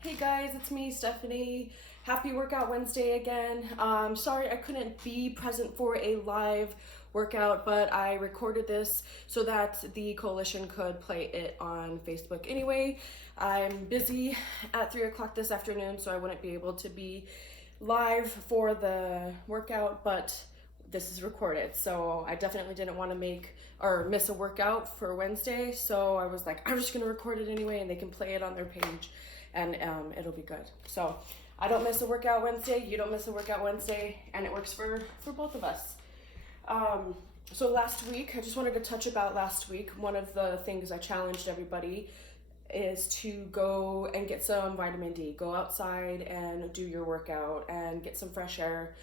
Hey guys, it's me, Stephanie. Happy Workout Wednesday again. Sorry I couldn't be present for a live workout, but I recorded this so that the coalition could play it on Facebook anyway. I'm busy at 3 o'clock this afternoon, so I wouldn't be able to be live for the workout, but this is recorded, so I definitely didn't want to make or miss a workout for Wednesday, so I was like, I'm just gonna record it anyway and they can play it on their page and it'll be good. So I don't miss a workout Wednesday, you don't miss a workout Wednesday, and it works for both of us. So last week, I just wanted to touch about last week. One of the things I challenged everybody is to go and get some vitamin D. Go outside and do your workout and get some fresh air,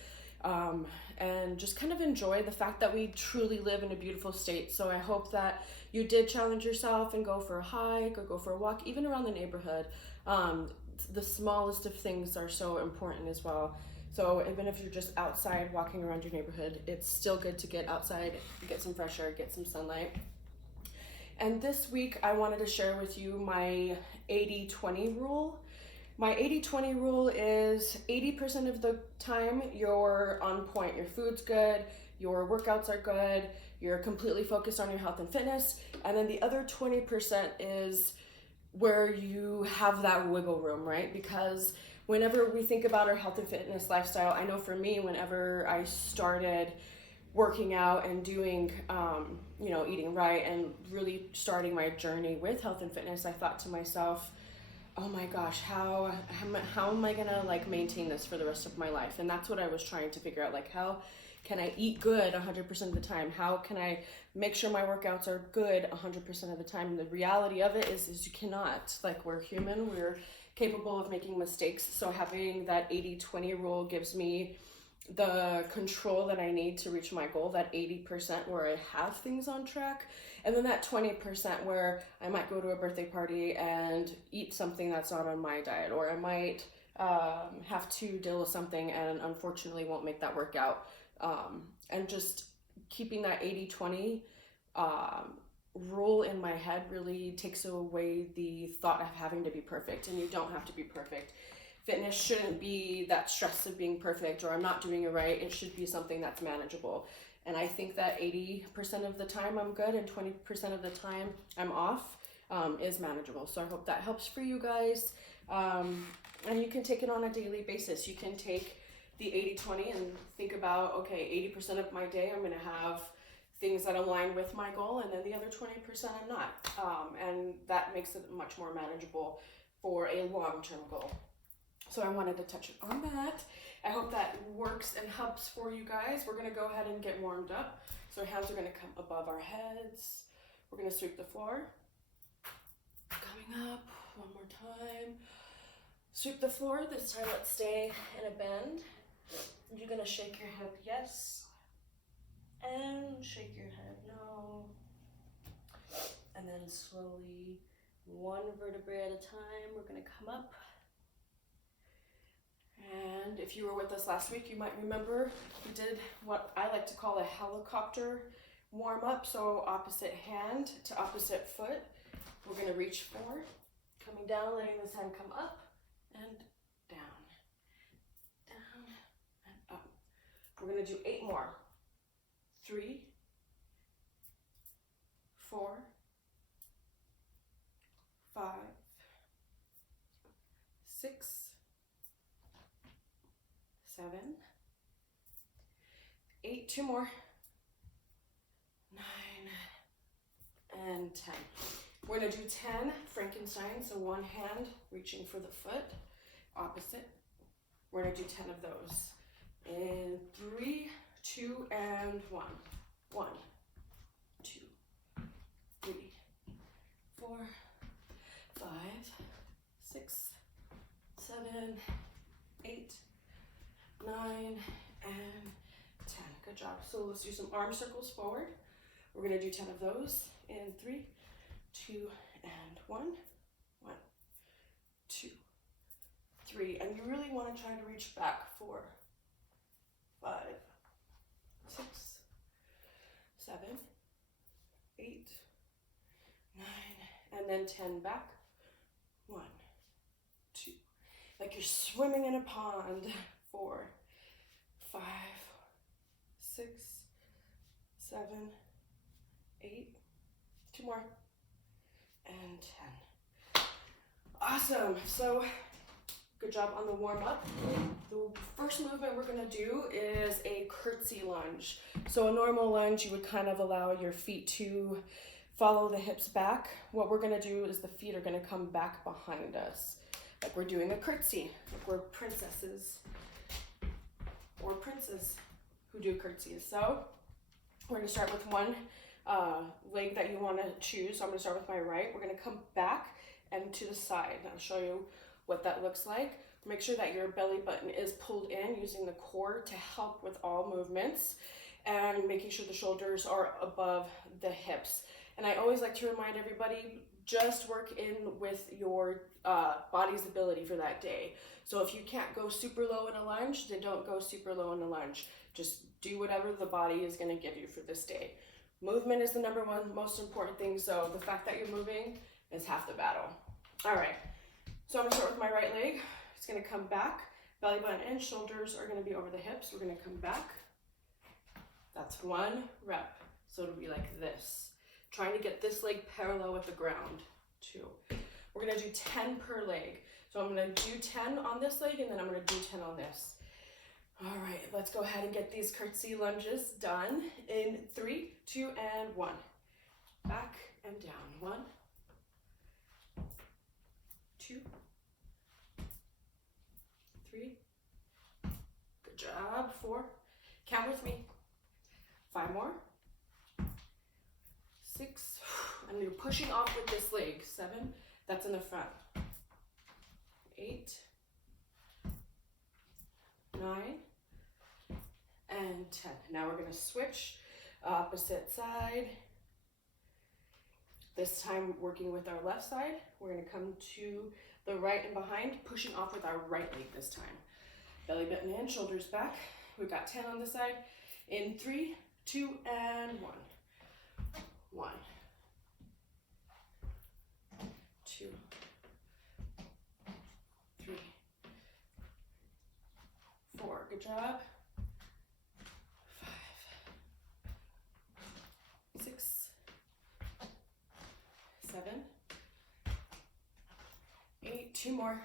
and just kind of enjoy the fact that we truly live in a beautiful state. So I hope that you did challenge yourself and go for a hike or go for a walk, even around the neighborhood. The smallest of things are so important as well. So even if you're just outside walking around your neighborhood, it's still good to get outside, get some fresh air, get some sunlight. And this week I wanted to share with you my 80-20 rule. My 80-20 rule is 80% of the time you're on point. Your food's good, your workouts are good, you're completely focused on your health and fitness. And then the other 20% is where you have that wiggle room, right? Because whenever we think about our health and fitness lifestyle, I know for me, whenever I started working out and doing, eating right and really starting my journey with health and fitness, I thought to myself, oh my gosh, how am I gonna maintain this for the rest of my life? And that's what I was trying to figure out, how can I eat good 100% of the time? How can I make sure my workouts are good 100% of the time? And the reality of it is you cannot. We're human, we're capable of making mistakes. So having that 80-20 rule gives me the control that I need to reach my goal, that 80% where I have things on track, and then that 20% where I might go to a birthday party and eat something that's not on my diet, or I might have to deal with something and unfortunately won't make that workout. And just keeping that 80-20 rule in my head really takes away the thought of having to be perfect, and you don't have to be perfect. Fitness shouldn't be that stress of being perfect or I'm not doing it right. It should be something that's manageable. And I think that 80% of the time I'm good and 20% of the time I'm off is manageable. So I hope that helps for you guys. And you can take it on a daily basis. You can take the 80-20 and think about, okay, 80% of my day I'm going to have things that align with my goal, and then the other 20% I'm not. And that makes it much more manageable for a long-term goal. So I wanted to touch on that. I hope that works and helps for you guys. We're going to go ahead and get warmed up. So our hands are going to come above our heads. We're going to sweep the floor. Coming up, one more time. Sweep the floor. This time let's stay in a bend. You're going to shake your head yes, and shake your head no. And then slowly, one vertebrae at a time, we're going to come up. And if you were with us last week, you might remember we did what I like to call a helicopter warm up. So opposite hand to opposite foot, we're going to reach forward, coming down, letting this hand come up and down, down and up. We're going to do 8 more. 3, 4, 5, 6, 7, 8, 2 more, 9, and 10. We're going to do 10 Frankenstein, so one hand reaching for the foot, opposite. We're going to do 10 of those. In 3, 2, and 1. 1, 2, 3, 4, 5, 6, 7, 8, 9, and 10. Good job. So let's do some arm circles forward. We're going to do 10 of those in 3, 2, and 1. 1, 2, 3. And you really want to try to reach back. 4, 5, 6, 7, 8, 9, and then 10 back. 1, 2, like you're swimming in a pond. 4, 5, 6, 7, 8, 2 more, and 10. Awesome. So good job on the warm up. The first movement we're gonna do is a curtsy lunge. So a normal lunge, you would kind of allow your feet to follow the hips back. What we're gonna do is the feet are gonna come back behind us. Like we're doing a curtsy, like we're princesses or princes who do curtsies. So we're gonna start with one leg that you wanna choose. So I'm gonna start with my right. We're gonna come back and to the side. I'll show you what that looks like. Make sure that your belly button is pulled in using the core to help with all movements and making sure the shoulders are above the hips. And I always like to remind everybody, just work in with your body's ability for that day. So if you can't go super low in a lunge, then don't go super low in a lunge. Just do whatever the body is gonna give you for this day. Movement is the number one most important thing, so the fact that you're moving is half the battle. All right, so I'm gonna start with my right leg. It's gonna come back, belly button in, shoulders are gonna be over the hips. We're gonna come back. That's 1 rep, so it'll be like this. Trying to get this leg parallel with the ground. 2. We're gonna do 10 per leg. So I'm gonna do 10 on this leg and then I'm gonna do 10 on this. All right, let's go ahead and get these curtsy lunges done in 3, 2, and 1. Back and down. 1, 2, 3. Good job. 4. Count with me. 5 more. 6. And you're pushing off with this leg. 7. That's in the front. 8. 9. And 10. Now we're going to switch opposite side. This time working with our left side. We're going to come to the right and behind, pushing off with our right leg this time. Belly button in, shoulders back. We've got 10 on this side. In 3, 2, and 1. 1, 2, 3, 4. Good job. 5, 6, 7, 8. 2 more.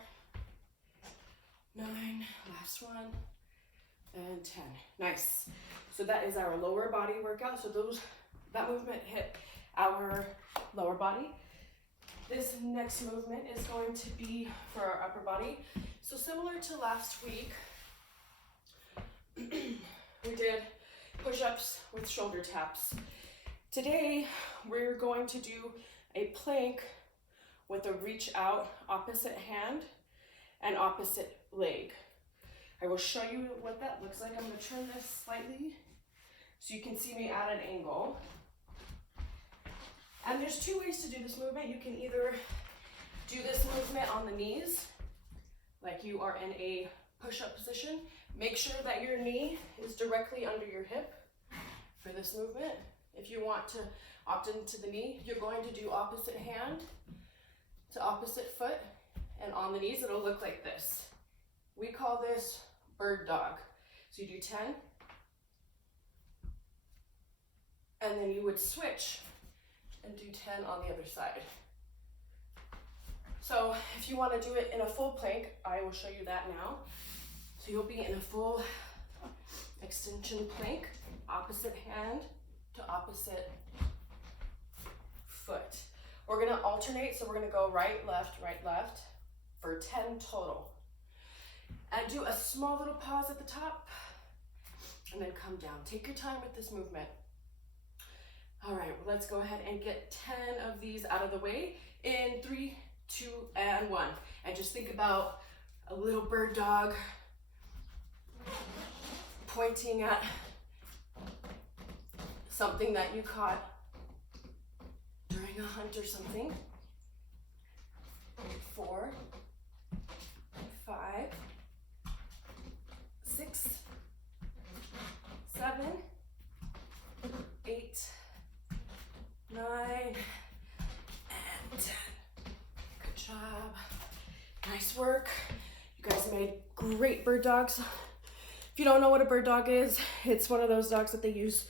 9. Last one. And 10. Nice. So that is our lower body workout. So that movement hit our lower body. This next movement is going to be for our upper body. So similar to last week, we did push-ups with shoulder taps. Today, we're going to do a plank with a reach out opposite hand and opposite leg. I will show you what that looks like. I'm going to turn this slightly so you can see me at an angle. And there's 2 ways to do this movement. You can either do this movement on the knees, like you are in a push-up position. Make sure that your knee is directly under your hip for this movement. If you want to opt into the knee, you're going to do opposite hand to opposite foot, and on the knees it'll look like this. We call this bird dog. So you do 10, and then you would switch and do 10 on the other side. So if you want to do it in a full plank, I will show you that now. So you'll be in a full extension plank, opposite hand to opposite foot. We're going to alternate, so we're going to go right, left, for 10 total. And do a small little pause at the top, and then come down. Take your time with this movement. All right, let's go ahead and get 10 of these out of the way in 3, 2, and 1. And just think about a little bird dog pointing at something that you caught during a hunt or something. 4, 5, 6, 7, 8, 9, and 10. Good job. Nice work. You guys made great bird dogs. If you don't know what a bird dog is, it's one of those dogs that they use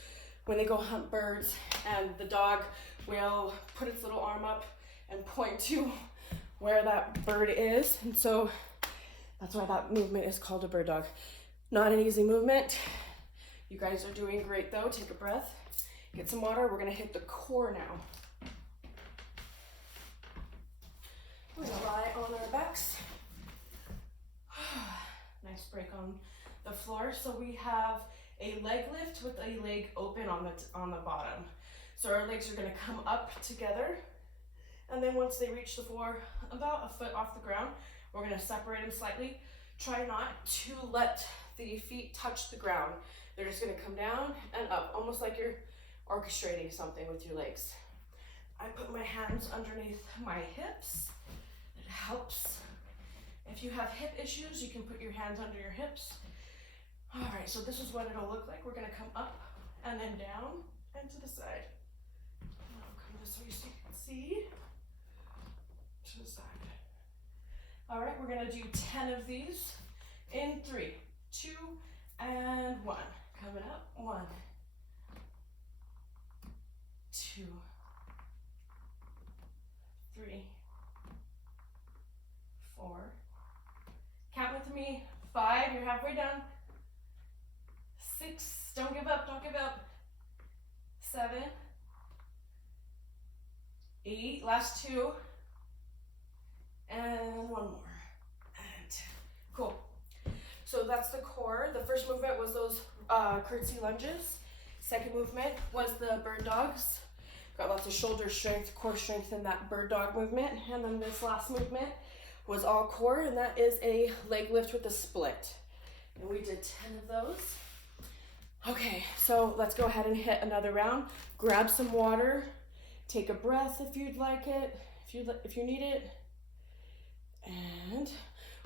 when they go hunt birds, and the dog will put its little arm up and point to where that bird is. And so that's why that movement is called a bird dog. Not an easy movement. You guys are doing great though. Take a breath, get some water. We're gonna hit the core now. We're gonna lie on our backs. Nice break on the floor. So we have a leg lift with a leg open on the bottom. So our legs are gonna come up together, and then once they reach the floor, about a foot off the ground, we're gonna separate them slightly. Try not to let the feet touch the ground. They're just gonna come down and up, almost like you're orchestrating something with your legs. I put my hands underneath my hips. It helps. If you have hip issues, you can put your hands under your hips. All right, so this is what it'll look like. We're gonna come up and then down and to the side. I'll come this way so you can see. To the side. All right, we're gonna do 10 of these in 3, 2, and 1. Coming up, 1, 2, 3, 4. Count with me. 5, you're halfway done. 6, don't give up, don't give up. 7, 8, last 2. And 1 more. And cool. So that's the core. The first movement was those curtsy lunges. Second movement was the bird dogs. Got lots of shoulder strength, core strength in that bird dog movement. And then this last movement was all core, and that is a leg lift with a split. And we did 10 of those. Okay, so let's go ahead and hit another round. Grab some water. Take a breath if you'd like it, if you need it. And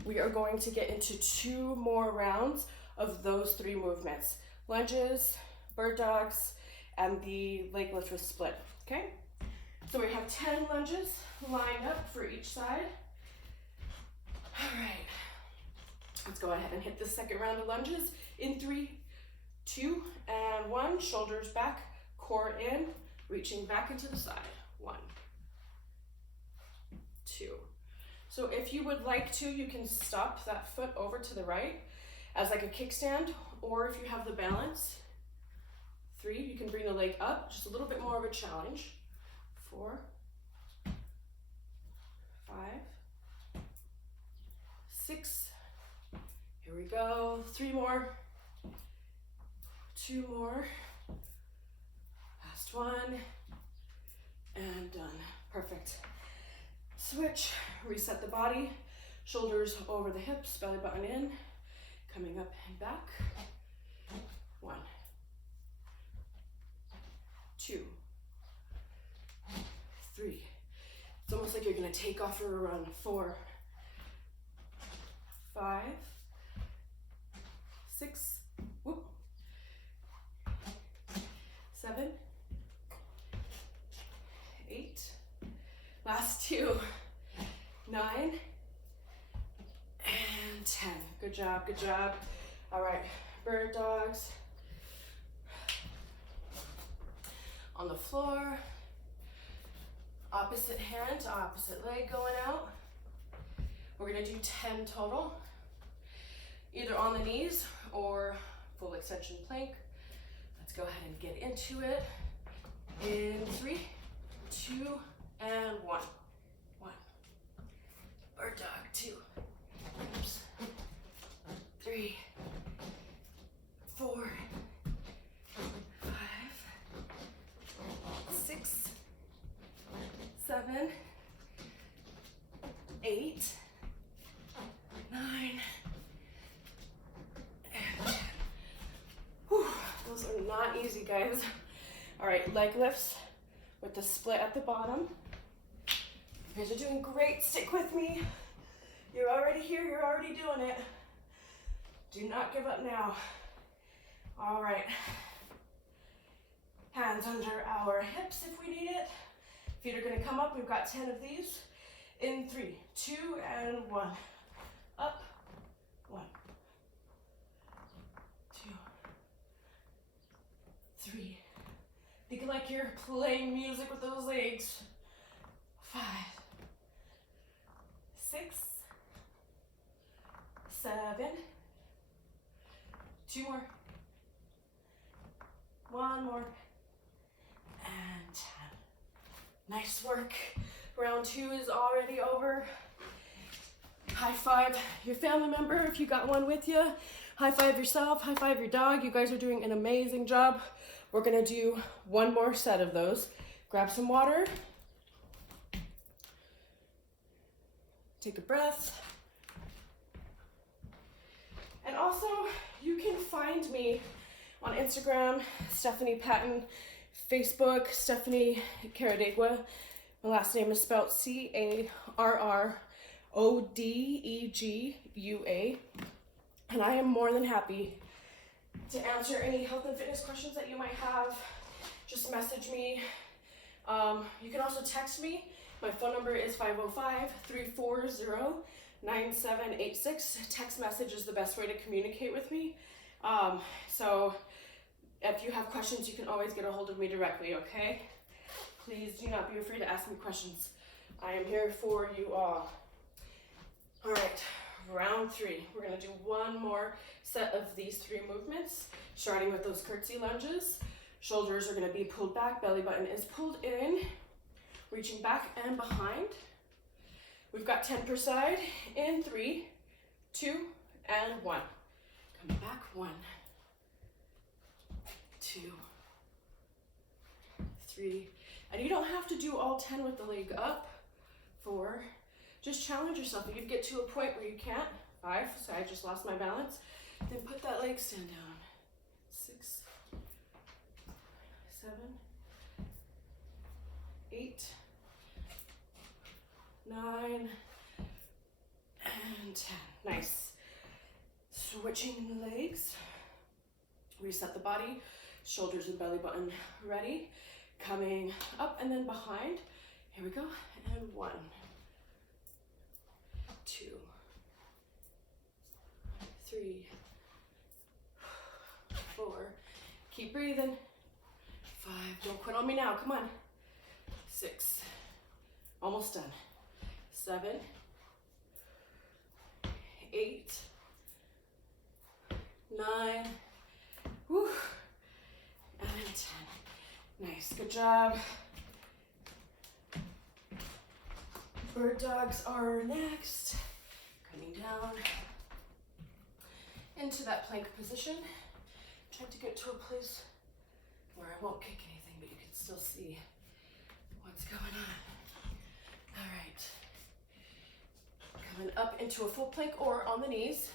we are going to get into 2 more rounds of those 3 movements. Lunges, bird dogs, and the leg lift with split, okay? So we have 10 lunges lined up for each side. All right, let's go ahead and hit the second round of lunges in 3, 2, and 1. Shoulders back, core in, reaching back into the side. 1, 2. So if you would like to, you can stop that foot over to the right as like a kickstand, or if you have the balance. 3, you can bring the leg up, just a little bit more of a challenge. 4, 5, 6, here we go. 3 more, 2 more, last 1, and done. Perfect. Switch, reset the body, shoulders over the hips, belly button in, coming up and back. 1, 2, 3. It's almost like you're gonna take off for a run. 4, 5, 6, whoop, 7, 8, last 2, 9, and 10. Good job, good job. All right, bird dogs. On the floor, opposite hand to opposite leg going out. We're gonna do 10 total, either on the knees or full extension plank. Let's go ahead and get into it in 3, 2, and 1. 1. Bird dog, 2. Oops. 3, 4, 5, 6, 7, 8, 9, and 10. Whew, those are not easy, guys. All right, leg lifts with the split at the bottom. You guys are doing great. Stick with me. You're already here. You're already doing it. Do not give up now. All right. Hands under our hips if we need it. Feet are going to come up. We've got 10 of these. In 3, 2, and 1. Up, Think like you're playing music with those legs. 5, 6, 7, 2 more, 1 more, and 10. Nice work. Round 2 is already over. High five your family member if you got one with you. High five yourself, high five your dog. You guys are doing an amazing job. We're gonna do one more set of those. Grab some water. Take a breath. And also, you can find me on Instagram, Stephanie Patton, Facebook, Stephanie Caradegua. My last name is spelled Carrodegua. And I am more than happy to answer any health and fitness questions that you might have. Just message me. You can also text me. My phone number is 505-340-9786. Text message is the best way to communicate with me. So if you have questions, you can always get a hold of me directly, okay? Please do not be afraid to ask me questions. I am here for you all. All right, round 3. We're gonna do one more set of these 3 movements, starting with those curtsy lunges. Shoulders are gonna be pulled back, belly button is pulled in, reaching back and behind. We've got 10 per side in 3, 2, and 1. Coming back, 1, 2, 3. And you don't have to do all 10 with the leg up. 4. Just challenge yourself. If you get to a point where you can't, 5, so I just lost my balance, then put that leg stand down. 6, 7, 8, 9, and 10. Nice. Switching legs. Reset the body. Shoulders and belly button ready. Coming up and then behind. Here we go. And 1, 2, 3, 4. Keep breathing. 5. Don't quit on me now. Come on. 6. Almost done. 7, 8, 9. Whew, and 10. Nice. Good job. Bird dogs are next. Coming down into that plank position. Try to get to a place where I won't kick anything, but you can still see what's going on. All right. Coming up into a full plank or on the knees.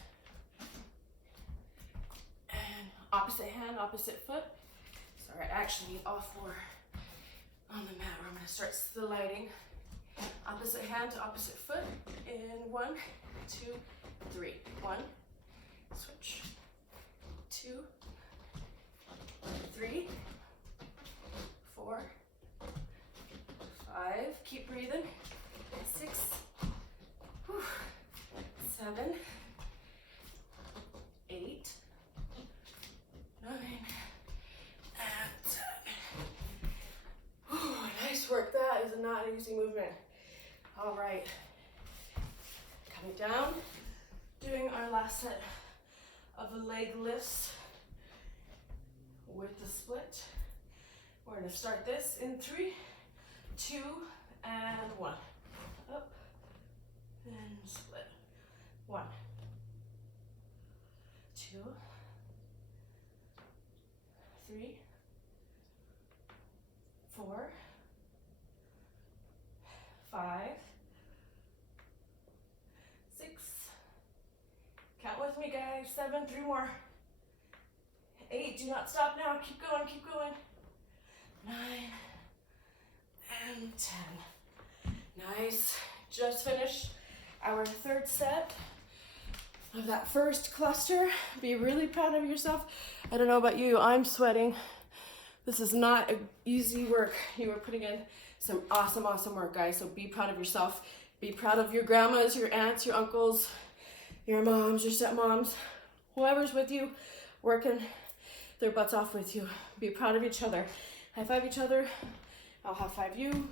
And opposite hand, opposite foot. Sorry, I actually need all 4 on the mat, where I'm going to start sliding. Opposite hand to opposite foot in 1, 2, 3. 1, switch, 2, 3, 4, 5. Keep breathing. 6, 7, 8, 9, and 10. Nice work. That is not an easy movement. All right. Coming down, doing our last set of leg lifts with the split. We're going to start this in 3, 2, and 1. Up and split. 1, 2, 3, 4, 5, 6. Count with me, guys. 7, 3 more. 8. Do not stop now. Keep going. Keep going. 9 and 10. Nice. Just finished our 3rd set of that first cluster. Be really proud of yourself. I don't know about you, I'm sweating. This is not easy work. You are putting in some awesome, awesome work, guys. So be proud of yourself. Be proud of your grandmas, your aunts, your uncles, your moms, your stepmoms, whoever's with you, working their butts off with you. Be proud of each other. High five each other. I'll high five you.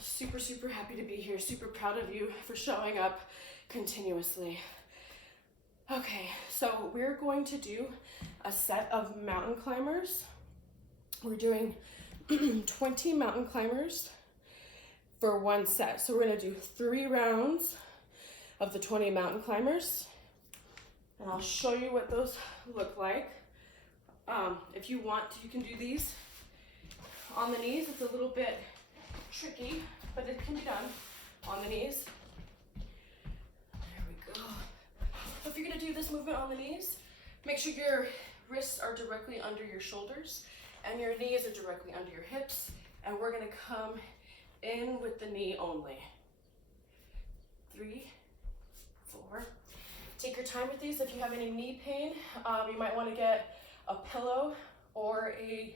Super, super happy to be here. Super proud of you for showing up continuously. Okay, so we're going to do a set of mountain climbers. We're doing 20 mountain climbers for one set. So we're gonna do 3 rounds of the 20 mountain climbers. And I'll show you what those look like. If you want, you can do these on the knees. It's a little bit tricky, but it can be done on the knees. There we go. If you're gonna do this movement on the knees, make sure your wrists are directly under your shoulders and your knees are directly under your hips. And we're gonna come in with the knee only. 3, 4. Take your time with these. If you have any knee pain, you might want to get a pillow or a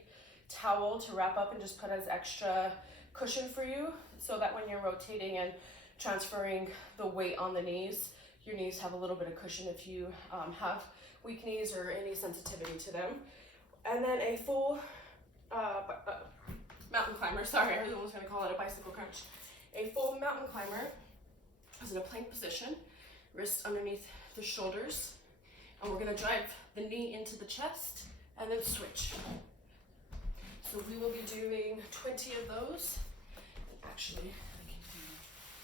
towel to wrap up and just put as extra cushion for you, so that when you're rotating and transferring the weight on the knees, your knees have a little bit of cushion if you have weak knees or any sensitivity to them. And then a full mountain climber, sorry, I was going to call it a bicycle crunch. A full mountain climber is in a plank position, wrists underneath the shoulders, and we're going to drive the knee into the chest and then switch. So we will be doing 20 of those. And actually, I can do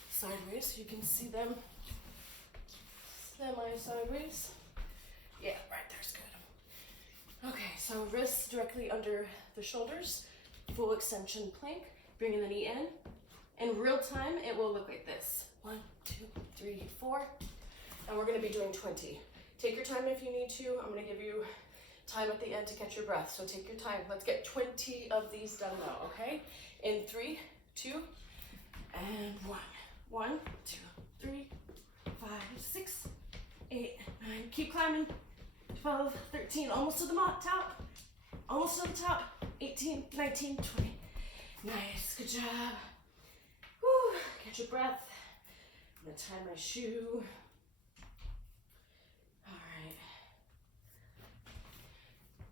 sideways so you can see them semi-sideways. Yeah, right there's good. Okay, so wrists directly under the shoulders, full extension plank, bringing the knee in. In real time, it will look like this. 1, 2, 3, 4. And we're going to be doing 20. Take your time if you need to. I'm going to give you time at the end to catch your breath. So take your time. Let's get 20 of these done now, okay? In 3, 2, and 1. 1, 2, 3, 5, 6, 8, 9. Keep climbing. 12, 13, almost to the top. Almost to the top. 18, 19, 20. Nice, good job. Woo, catch your breath. I'm gonna tie my shoe.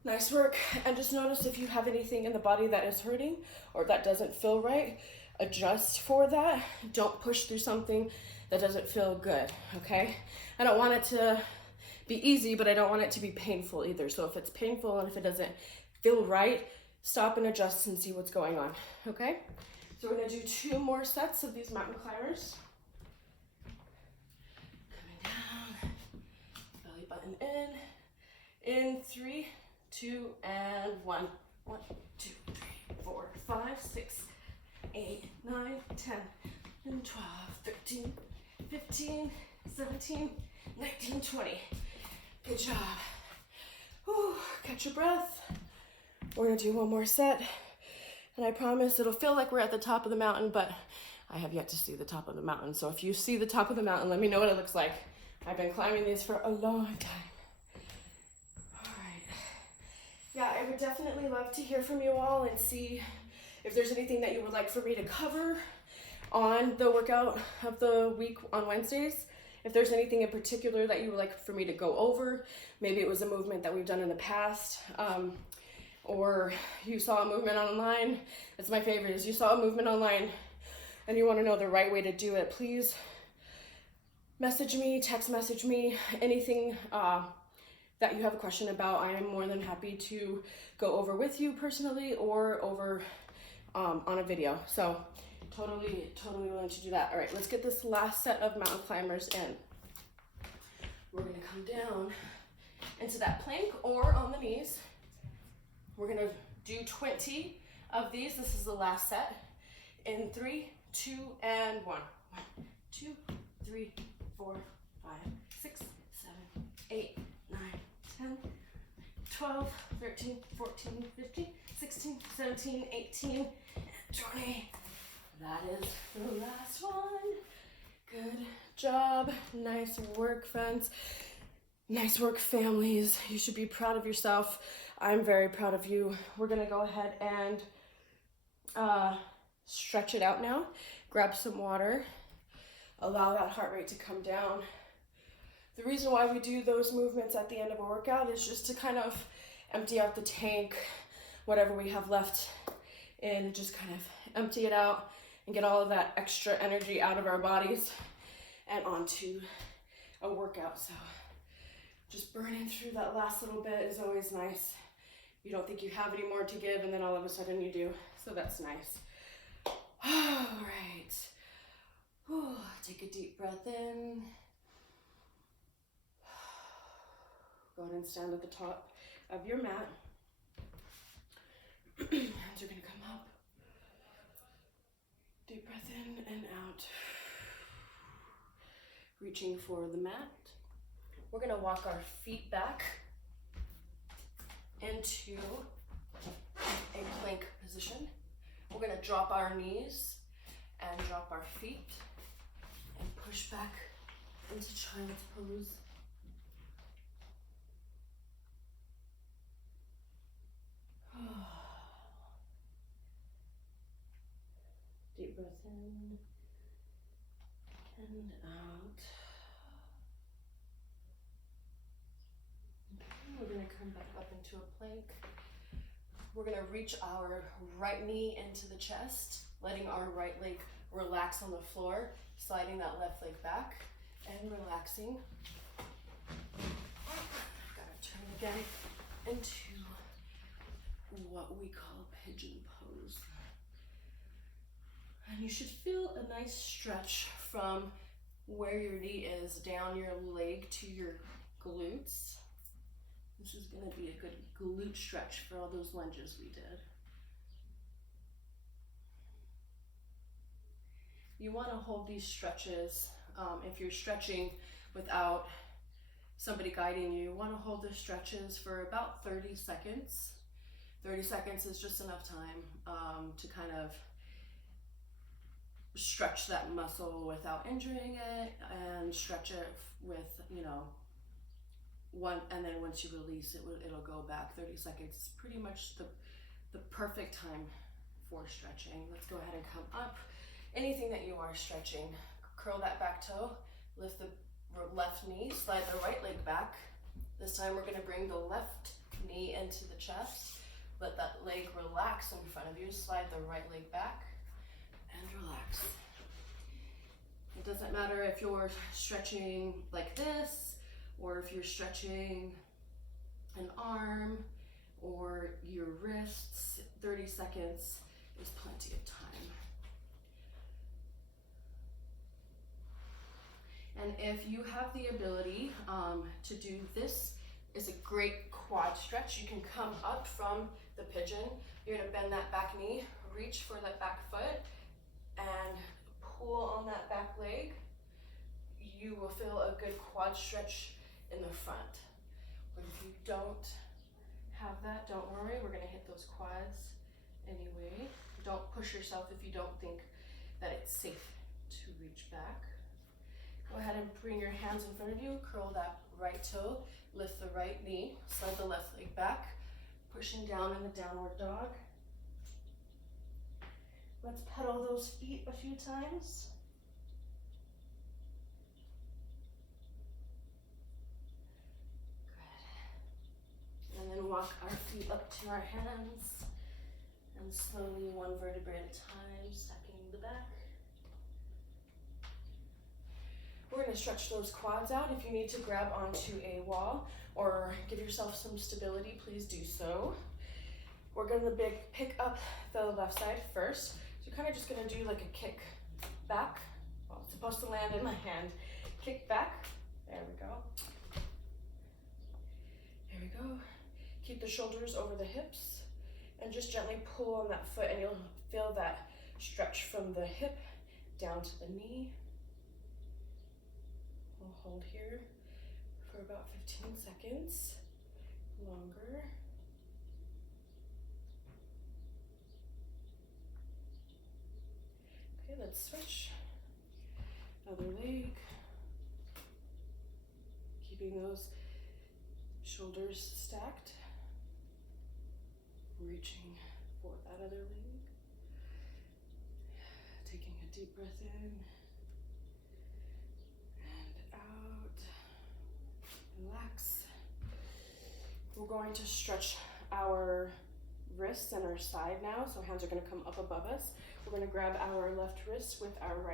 Nice work. And just notice if you have anything in the body that is hurting or that doesn't feel right, adjust for that. Don't push through something that doesn't feel good, okay? I don't want it to be easy, but I don't want it to be painful either. So if it's painful and if it doesn't feel right, stop and adjust and see what's going on, okay? So we're gonna do 2 more sets of these mountain climbers. Coming down, belly button in 3, 2, and 1. 1, 2, 3, 4, 5, 6, 8, 9, 10, and 12, 13, 15, 17, 19, 20. Good job. Whew, catch your breath. We're gonna do 1 more set. And I promise it'll feel like we're at the top of the mountain, but I have yet to see the top of the mountain. So if you see the top of the mountain, let me know what it looks like. I've been climbing these for a long time. Yeah, I would definitely love to hear from you all and see if there's anything that you would like for me to cover on the workout of the week on Wednesdays. If there's anything in particular that you would like for me to go over, maybe it was a movement that we've done in the past, or you saw a movement online. It's my favorite, is you saw a movement online and you want to know the right way to do it, please message me, text message me, anything that you have a question about. I am more than happy to go over with you personally or over on a video. So totally willing to do that. All right, let's get this last set of mountain climbers in. We're gonna come down into that plank or on the knees. We're gonna do 20 of these. This is the last set. In 3, 2, and 1. 1, 2, 3, 4, 5, 6, 7, 8, 9, 10, 12, 13, 14, 15, 16, 17, 18, 20. That is the last one. Good job. Nice work, friends. Nice work, families. You should be proud of yourself. I'm very proud of you. We're gonna go ahead and stretch it out now. Grab some water. Allow that heart rate to come down. The reason why we do those movements at the end of a workout is just to kind of empty out the tank, whatever we have left in, just kind of empty it out and get all of that extra energy out of our bodies and onto a workout. So just burning through that last little bit is always nice. You don't think you have any more to give, and then all of a sudden you do. So that's nice. All right. Whew. Take a deep breath in. Go ahead and stand at the top of your mat. Hands are going to come up. Deep breath in and out. Reaching for the mat. We're going to walk our feet back into a plank position. We're going to drop our knees and drop our feet and push back into child's pose. Deep breath in and out. Okay, we're going to come back up into a plank. We're going to reach our right knee into the chest, letting our right leg relax on the floor, sliding that left leg back and relaxing. Gotta turn again into what we call pigeon pose. And you should feel a nice stretch from where your knee is down your leg to your glutes. This is going to be a good glute stretch for all those lunges we did. You want to hold these stretches, if you're stretching without somebody guiding you, you want to hold the stretches for about 30 seconds. 30 seconds is just enough time to kind of stretch that muscle without injuring it, and stretch it with, and then once you release it, it'll go back. 30 seconds is pretty much the perfect time for stretching. Let's go ahead and come up. Anything that you are stretching, curl that back toe, lift the left knee, slide the right leg back. This time we're going to bring the left knee into the chest. Let that leg relax in front of you. Slide the right leg back and relax. It doesn't matter if you're stretching like this, or if you're stretching an arm or your wrists. 30 seconds is plenty of time. And if you have the ability to do this, is a great quad stretch. You can come up from the pigeon. You're gonna bend that back knee, reach for that back foot, and pull on that back leg. You will feel a good quad stretch in the front. But if you don't have that, don't worry, we're gonna hit those quads anyway. Don't push yourself if you don't think that it's safe to reach back. Go ahead and bring your hands in front of you, curl that right toe, lift the right knee, slide the left leg back, pushing down in the downward dog. Let's pedal those feet a few times. Good. And then walk our feet up to our hands, and slowly, one vertebrae at a time, stacking the back. We're going to stretch those quads out. If you need to grab onto a wall or give yourself some stability, please do so. We're going to pick up the left side first. So you're kind of just going to do like a kick back. Well, it's supposed to land in my hand. Kick back. There we go. There we go. Keep the shoulders over the hips and just gently pull on that foot, and you'll feel that stretch from the hip down to the knee. We'll hold here for about 15 seconds, longer. Okay, let's switch. Other leg. Keeping those shoulders stacked. Reaching for that other leg. Taking a deep breath in. Relax. We're going to stretch our wrists and our side now. So hands are gonna come up above us. We're gonna grab our left wrist with our right